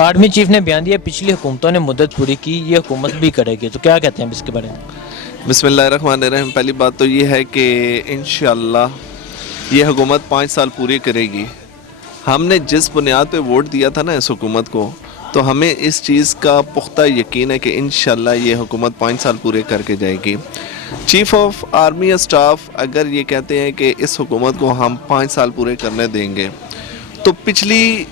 Army chief ने बयान दिया पिछली हुकूमतों ने मुद्दत पूरी की, ये हुकूमत भी करेगी, तो क्या कहते हैं इसके बारे में? बिस्मिल्लाहिर्रहमानिर्रहीम। पहली बात तो ये है कि इंशाअल्लाह ये हुकूमत 5 साल पूरे करेगी। हमने जिस बुनियाद पे वोट दिया था ना इस हुकूमत को, तो हमें इस चीज़ का पुख्ता यकीन है कि इंशाअल्लाह ये हुकूमत 5 साल पूरे करके जाएगी। चीफ़ ऑफ आर्मी स्टाफ अगर ये कहते हैं कि इस हुकूमत को हम 5 साल पूरे करने देंगे, तो पिछली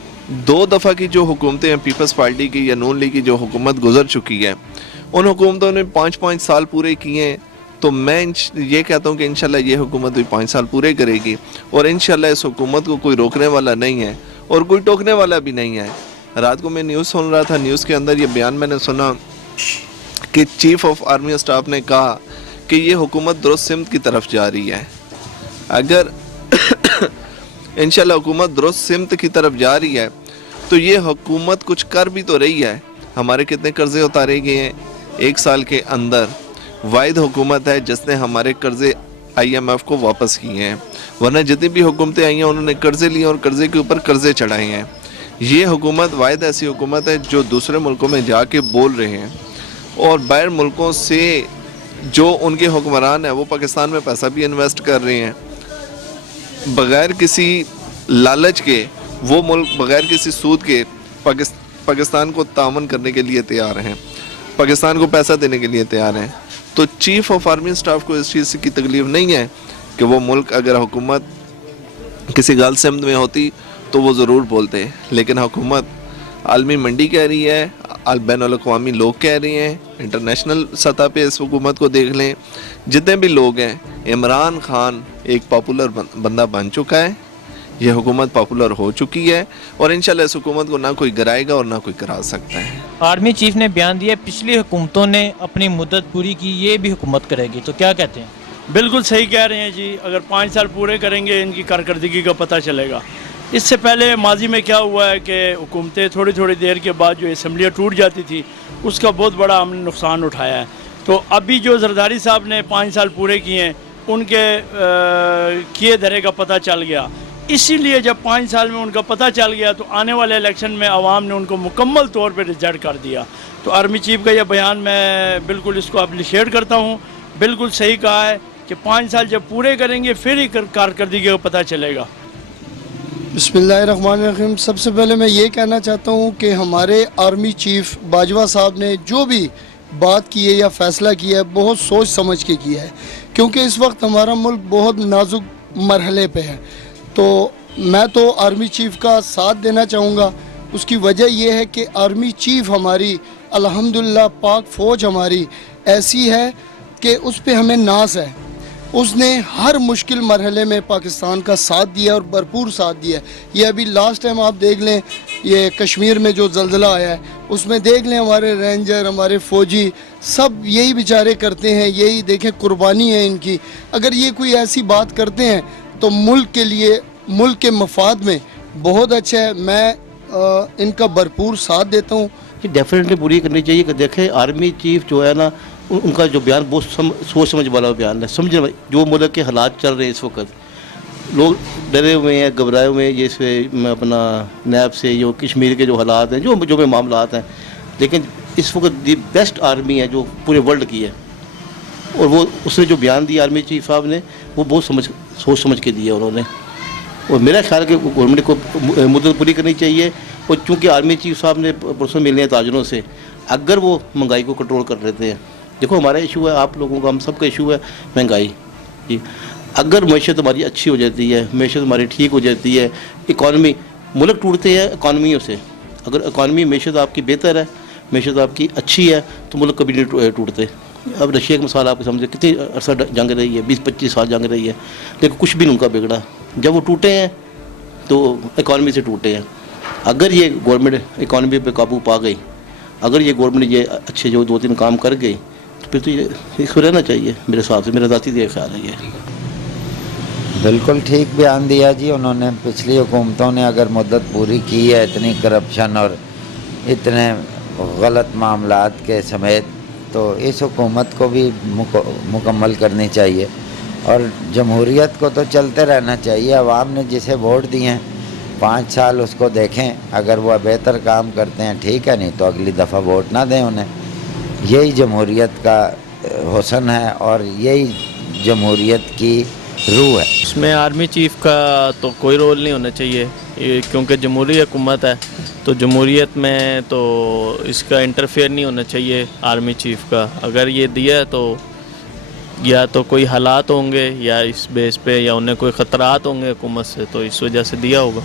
2 दफ़ा की जो हुकूमतें हैं पीपल्स पार्टी की या नून लीग की जो हुकूमत गुजर चुकी है, उन हुकूमतों ने 5-5 साल पूरे किए हैं। तो मैं ये कहता हूँ कि इंशाल्लाह ये हुकूमत भी 5 साल पूरे करेगी और इंशाल्लाह इस हुकूमत को कोई रोकने वाला नहीं है और कोई टोकने वाला भी नहीं है। रात को मैं न्यूज़ सुन रहा था, न्यूज़ के अंदर ये बयान मैंने सुना कि चीफ़ ऑफ आर्मी स्टाफ ने कहा कि ये हुकूमत दुरुस्त सिमत की तरफ जा रही है। अगर इंशाल्लाह हुकूमत दुरुस्त सिमत की तरफ जा रही है तो ये हुकूमत कुछ कर भी तो रही है। हमारे कितने कर्जे उतारे गए हैं 1 साल के अंदर। वाहिद हुकूमत है जिसने हमारे कर्जे IMF को वापस किए हैं, वरना जितनी भी हुकूमतें आई हैं उन्होंने कर्जे लिए और कर्जे के ऊपर कर्जे चढ़ाए हैं। ये हुकूमत वाहिद ऐसी हुकूमत है जो दूसरे मुल्कों में जाके बोल रहे हैं और बाहर मुल्कों से जो उनके हुक्मरान हैं वो पाकिस्तान में पैसा भी इन्वेस्ट कर रहे हैं। बग़ैर किसी लालच के वो मुल्क बग़ैर किसी सूद के पाकिस्तान को तावन करने के लिए तैयार हैं, पाकिस्तान को पैसा देने के लिए तैयार हैं। तो चीफ़ ऑफ आर्मी स्टाफ को इस चीज़ की तकलीफ़ नहीं है कि वो मुल्क अगर हुकूमत किसी गलत सिमत में होती तो वो ज़रूर बोलते, लेकिन हुकूमत आलमी मंडी कह रही है, बैनुल-अक़वामी लोग कह रहे हैं, इंटरनेशनल सतह पे इस हुकूमत को देख लें, जितने भी लोग हैं। इमरान खान एक पॉपुलर बंदा बन चुका है, यह हुकूमत पॉपुलर हो चुकी है और इंशाल्लाह इस हुकूमत को ना कोई गिराएगा और ना कोई गिरा सकता है। आर्मी चीफ ने बयान दिया पिछली हुकूमतों ने अपनी मुद्दत पूरी की, ये भी हुकूमत करेगी, तो क्या कहते हैं? बिल्कुल सही कह रहे हैं जी। अगर 5 साल पूरे करेंगे इनकी कारकर्दगी का पता चलेगा। इससे पहले माजी में क्या हुआ है कि हुकूमतें थोड़ी थोड़ी देर के बाद जो असम्बलियाँ टूट जाती थी उसका बहुत बड़ा हमने नुकसान उठाया है। तो अभी जो जरदारी साहब ने 5 साल पूरे किए हैं उनके किए धरे का पता चल गया। इसीलिए जब 5 साल में उनका पता चल गया तो आने वाले इलेक्शन में आवाम ने उनको मुकम्मल तौर पर रिजेक्ट कर दिया। तो आर्मी चीफ का यह बयान मैं बिल्कुल इसको अप्रिशिएट करता हूँ। बिल्कुल सही कहा है कि 5 साल जब पूरे करेंगे फिर ही कारकर्दगी का पता चलेगा। बिस्मिल्लाहिर्रहमानिर्रहीम। सबसे पहले मैं ये कहना चाहता हूँ कि हमारे आर्मी चीफ बाजवा साहब ने जो भी बात की है या फ़ैसला किया है बहुत सोच समझ के किया है, क्योंकि इस वक्त हमारा मुल्क बहुत नाजुक मरहले पे है। तो मैं तो आर्मी चीफ का साथ देना चाहूँगा। उसकी वजह यह है कि आर्मी चीफ हमारी अल्हम्दुलिल्लाह पाक फ़ौज हमारी ऐसी है कि उस पर हमें नाज है। उसने हर मुश्किल मरहले में पाकिस्तान का साथ दिया और भरपूर साथ दिया। ये अभी लास्ट टाइम आप देख लें, ये कश्मीर में जो ज़ल्ज़ला आया है उसमें देख लें हमारे रेंजर, हमारे फ़ौजी सब यही बेचारे करते हैं, यही देखें कुर्बानी है इनकी। अगर ये कोई ऐसी बात करते हैं तो मुल्क के लिए, मुल्क के मफाद में बहुत अच्छा है। मैं इनका भरपूर साथ देता हूँ कि डेफिनेटली पूरी करनी चाहिए। कि देखें आर्मी चीफ जो है ना, उनका जो बयान बहुत सोच समझ वाला बयान है। समझ जो मुल्क के हालात चल रहे हैं इस वक्त, लोग डरे हुए हैं, घबराए हुए हैं, जैसे अपना नैब से जो कश्मीर के जो हालात हैं, जो भी मामलात हैं। लेकिन इस वक्त दी बेस्ट आर्मी है जो पूरे वर्ल्ड की है, और वो उसने जो बयान दिया आर्मी चीफ साहब ने वो बहुत सोच समझ के दिया उन्होंने। और मेरा ख्याल है कि गवर्नमेंट को मुद्दत पूरी करनी चाहिए। और चूँकि आर्मी चीफ साहब ने परसों मिलने हैं ताजरों से, अगर वो महंगाई को कंट्रोल कर लेते हैं, देखो हमारा इशू है, आप लोगों का, हम सबका इशू है महंगाई जी। अगर मैशत हमारी अच्छी हो जाती है, मैशत हमारी ठीक हो जाती है, इकॉनमी, मुल्क टूटते हैं इकॉनमियों से। अगर इकॉनमी मैशत आपकी बेहतर है, मैशत आपकी अच्छी है, तो मुल्क कभी नहीं टूटते। अब रशिया की मिसाल आपको समझे, कितनी अरसा जंग रही है, 20-25 साल जंग रही है, लेकिन कुछ भी नहीं उनका बिगड़ा। जब वो टूटे हैं तो इकॉनमी से टूटे हैं। अगर ये गवर्नमेंट इकॉनमी पे काबू पा गई, अगर ये गवर्नमेंट ये अच्छे जो 2-3 काम कर गई, तो फिर तो ये इसको रहना चाहिए मेरे हिसाब से। मेरा ज़ाती ये ख्याल है। ये बिल्कुल ठीक बयान दिया जी उन्होंने। पिछली हुकूमतों ने अगर मुद्दत पूरी की है इतनी करप्शन और इतने गलत मामलात के समेत, तो इस हुकूमत को भी मुकम्मल करनी चाहिए। और जमहूरियत को तो चलते रहना चाहिए। अवाम ने जिसे वोट दिए हैं 5 साल उसको देखें, अगर वह बेहतर काम करते हैं ठीक है, नहीं तो अगली दफ़ा वोट ना दें उन्हें। यही जमहूरियत का हुस्न है और यही जमहूरियत की रूह है। इसमें आर्मी चीफ का तो कोई रोल नहीं होना चाहिए, ये क्योंकि जमहूरी हुकूमत है, तो जमहूरियत में तो इसका इंटरफेयर नहीं होना चाहिए आर्मी चीफ का। अगर ये दिया तो या तो कोई हालात होंगे या इस बेस पे या उन्हें कोई ख़तरात होंगे हुकूमत से, तो इस वजह से दिया होगा।